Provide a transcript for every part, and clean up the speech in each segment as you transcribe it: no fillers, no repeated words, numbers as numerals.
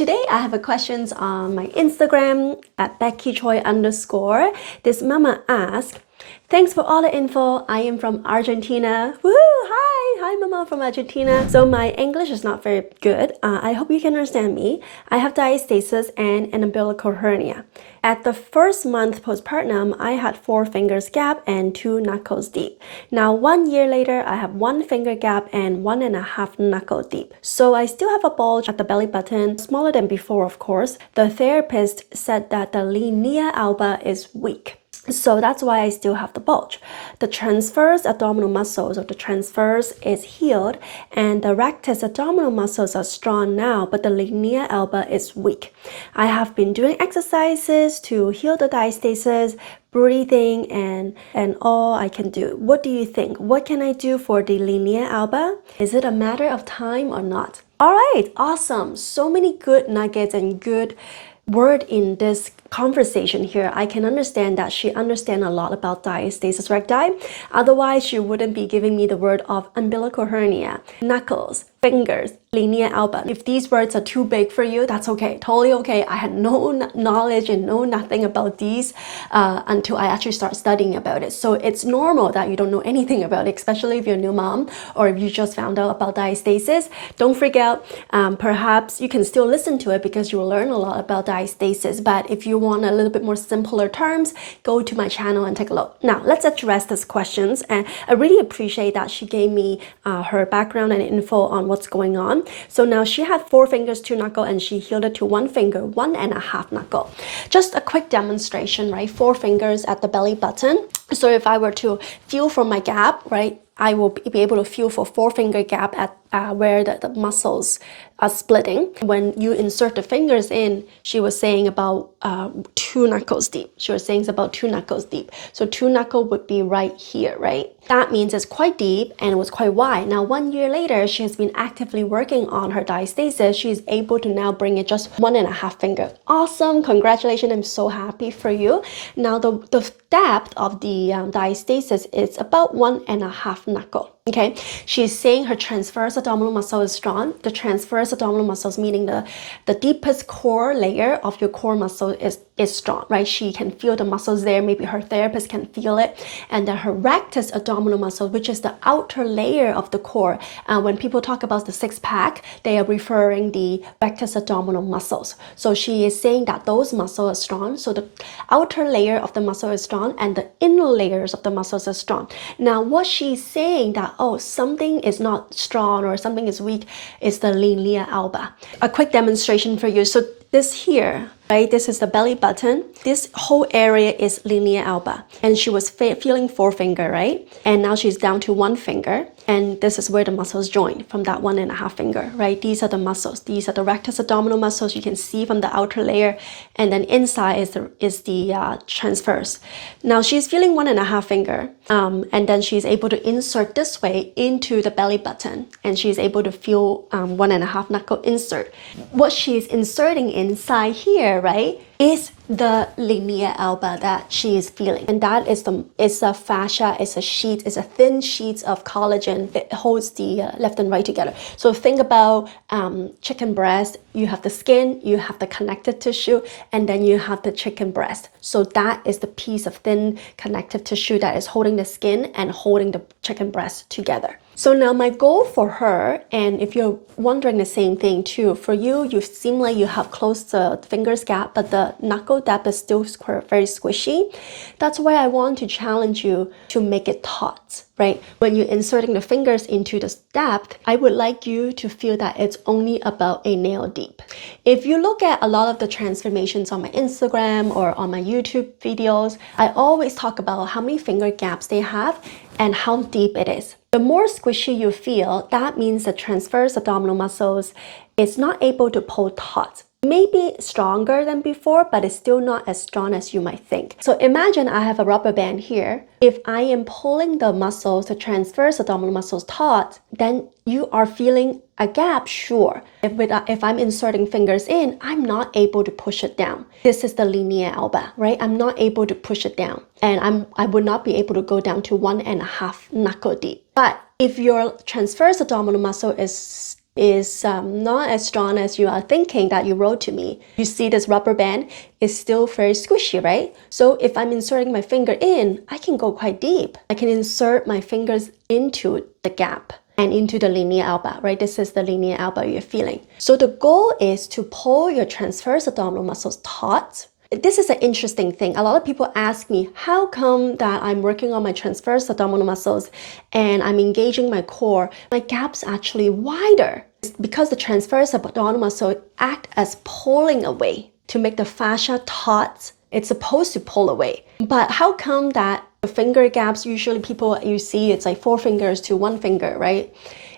Today I have a questions on my Instagram at BeckyChoi_. This mama asked, thanks for all the info. I am from Argentina. Woo! Hi mama from Argentina. So my English is not very good. I hope you can understand me. I have diastasis and an umbilical hernia. At the first month postpartum, I had 4 fingers gap and 2 knuckles deep. Now 1 year later, I have 1 finger gap and 1.5 knuckle deep. So I still have a bulge at the belly button, smaller than before of course. The therapist said that the Linea alba is weak. So that's why I still have the bulge. The transverse abdominal muscles of the transverse is healed and the rectus abdominal muscles are strong now, but the Linea alba is weak. I have been doing exercises to heal the diastasis, breathing and all I can do. What do you think? What can I do for the Linea alba? Is it a matter of time or not? All right, awesome. So many good nuggets and good word in this conversation here. I can understand that she understands a lot about diastasis recti. Otherwise, she wouldn't be giving me the word of umbilical hernia, knuckles, fingers, Linea alba. If these words are too big for you, that's okay. Totally okay. I had no knowledge and know nothing about these until I actually start studying about it. So it's normal that you don't know anything about it, especially if you're a new mom or if you just found out about diastasis. Don't freak out. Perhaps you can still listen to it because you will learn a lot about diastasis. But if you want a little bit more simpler terms, go to my channel and take a look. Now, let's address these questions. And I really appreciate that she gave me her background and info on what's going on. So now she had 4 fingers, 2 knuckle, and she healed it to 1 finger, 1.5 knuckle. Just a quick demonstration, right? 4 fingers at the belly button. So if I were to feel from my gap, right, I will be able to feel for 4 finger gap at where the muscles are splitting. When you insert the fingers in, she was saying about 2 knuckles deep. She was saying it's about 2 knuckles deep. So 2 knuckle would be right here, right? That means it's quite deep and it was quite wide. Now 1 year later, she has been actively working on her diastasis. She is able to now bring it just 1.5 finger. Awesome, congratulations, I'm so happy for you. Now the depth of the diastasis is about 1.5 knuckle. Okay, she's saying her transverse abdominal muscle is strong. The transverse abdominal muscles, meaning the deepest core layer of your core muscle is strong, right? She can feel the muscles there. Maybe her therapist can feel it. And then her rectus abdominal muscle, which is the outer layer of the core. When people talk about the 6-pack, they are referring the rectus abdominal muscles. So she is saying that those muscles are strong. So the outer layer of the muscle is strong and the inner layers of the muscles are strong. Now, what she's saying that, oh, something is not strong or something is weak is the Linea alba. A quick demonstration for you. So this here, right, this is the belly button. This whole area is Linea alba. And she was feeling 4 finger, right? And now she's down to 1 finger. And this is where the muscles join from that 1.5 finger, right? These are the muscles. These are the rectus abdominal muscles you can see from the outer layer. And then inside is the transverse. Now she's feeling 1.5 finger. And then she's able to insert this way into the belly button. And she's able to feel 1.5 knuckle insert. What she's inserting inside here, right, is the Linea alba that she is feeling. And that is a fascia, it's a sheet, it's a thin sheet of collagen that holds the left and right together. So think about chicken breast. You have the skin, you have the connective tissue, and then you have the chicken breast. So that is the piece of thin connective tissue that is holding the skin and holding the chicken breast together. So now my goal for her, and if you're wondering the same thing too, for you, you seem like you have closed the fingers gap, but the knuckle depth is still very squishy. That's why I want to challenge you to make it taut, right? When you're inserting the fingers into the depth, I would like you to feel that it's only about a nail deep. If you look at a lot of the transformations on my Instagram or on my YouTube videos, I always talk about how many finger gaps they have and how deep it is. The more squishy you feel, that means the transverse abdominal muscles is not able to pull taut. Maybe stronger than before, but it's still not as strong as you might think. So imagine I have a rubber band here. If I am pulling the muscles, the transverse abdominal muscles taut, then you are feeling a gap, sure. If I'm inserting fingers in, I'm not able to push it down. This is the Linea alba, right? I'm not able to push it down. And I would not be able to go down to 1.5 knuckle deep. But if your transverse abdominal muscle is is not as strong as you are thinking that you wrote to me. You see this rubber band is still very squishy, right? So if I'm inserting my finger in, I can go quite deep. I can insert my fingers into the gap and into the linea alba, right? This is the linea alba you're feeling. So the goal is to pull your transverse abdominal muscles taut. This is an interesting thing. A lot of people ask me, how come that I'm working on my transverse abdominal muscles and I'm engaging my core, my gap's actually wider? It's because the transverse abdominal muscle act as pulling away to make the fascia taut. It's supposed to pull away. But how come that the finger gaps, usually people you see it's like 4 fingers to 1 finger, right?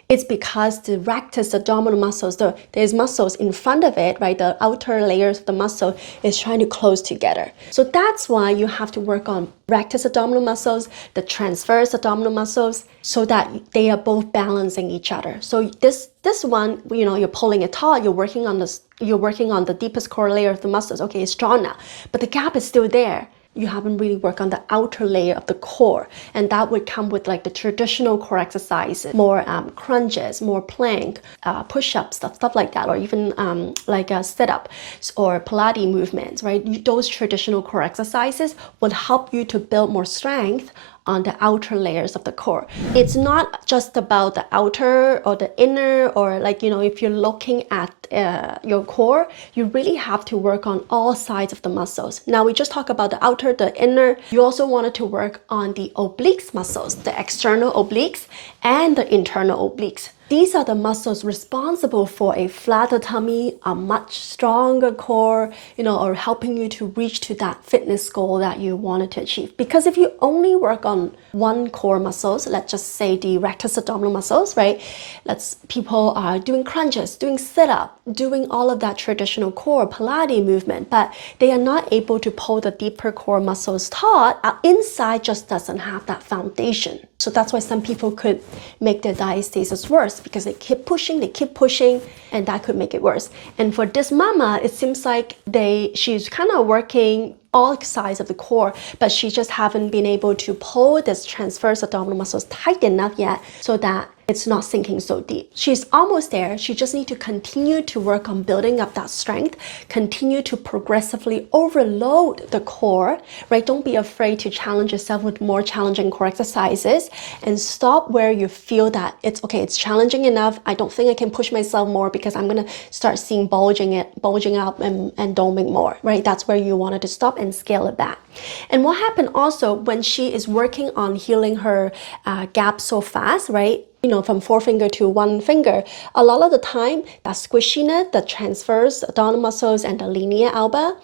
It's because the rectus abdominal muscles, there's muscles in front of it, right? The outer layers of the muscle is trying to close together. So that's why you have to work on rectus abdominal muscles, the transverse abdominal muscles, so that they are both balancing each other. So this one, you know, you're pulling it taut, you're working on the deepest core layer of the muscles. Okay, it's strong now, but the gap is still there. You haven't really worked on the outer layer of the core, and that would come with like the traditional core exercises, more crunches, more plank, push-ups, stuff like that, or even like a sit-up or Pilates movements, right? Those traditional core exercises would help you to build more strength on the outer layers of the core. It's not just about the outer or the inner, or like, you know, if you're looking at your core, you really have to work on all sides of the muscles. Now we just talked about the outer, the inner. You also wanted to work on the obliques muscles, the external obliques and the internal obliques. These are the muscles responsible for a flatter tummy, a much stronger core, you know, or helping you to reach to that fitness goal that you wanted to achieve. Because if you only work on one core muscles, let's just say the rectus abdominal muscles, right? People are doing crunches, doing sit-up, doing all of that traditional core Pilates movement, but they are not able to pull the deeper core muscles taut. Our inside just doesn't have that foundation. So that's why some people could make their diastasis worse, because they keep pushing, and that could make it worse. And for this mama, it seems like she's kind of working all sides of the core, but she just haven't been able to pull this transverse abdominal muscles tight enough yet so that it's not sinking so deep. She's almost there. She just needs to continue to work on building up that strength, continue to progressively overload the core, right? Don't be afraid to challenge yourself with more challenging core exercises, and stop where you feel that it's okay, it's challenging enough. I don't think I can push myself more because I'm gonna start seeing bulging up and doming more, right? That's where you wanted to stop and scale it back. And what happened also when she is working on healing her gap so fast, right? You know, from 4 finger to 1 finger, a lot of the time, that squishiness, the transverse abdominal muscles and the linea alba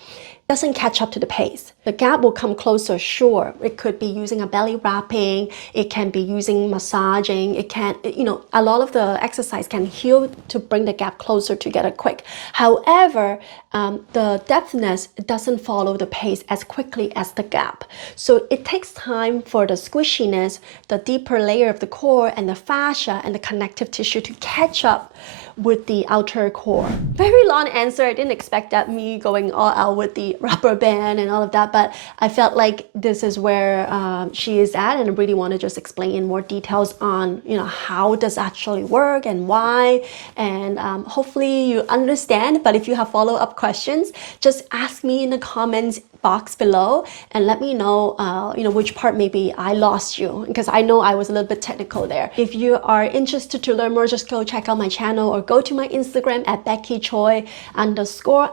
doesn't catch up to the pace. The gap will come closer, sure. It could be using a belly wrapping, it can be using massaging, it can, you know, a lot of the exercise can heal to bring the gap closer together quick. However, the depthness doesn't follow the pace as quickly as the gap. So it takes time for the squishiness, the deeper layer of the core and the fascia and the connective tissue to catch up with the outer core. Very long answer. I didn't expect that, me going all out with the rubber band and all of that, but I felt like this is where she is at, and I really want to just explain in more details on, you know, how does actually work and why, and hopefully you understand. But if you have follow-up questions, just ask me in the comments box below and let me know, you know, which part maybe I lost you, because I know I was a little bit technical there. If you are interested to learn more, just go check out my channel or go to my Instagram at BeckyChoi_.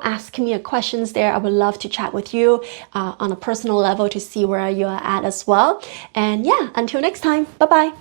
Ask me a questions there. I would love to chat with you on a personal level to see where you are at as well. And yeah, until next time, bye bye.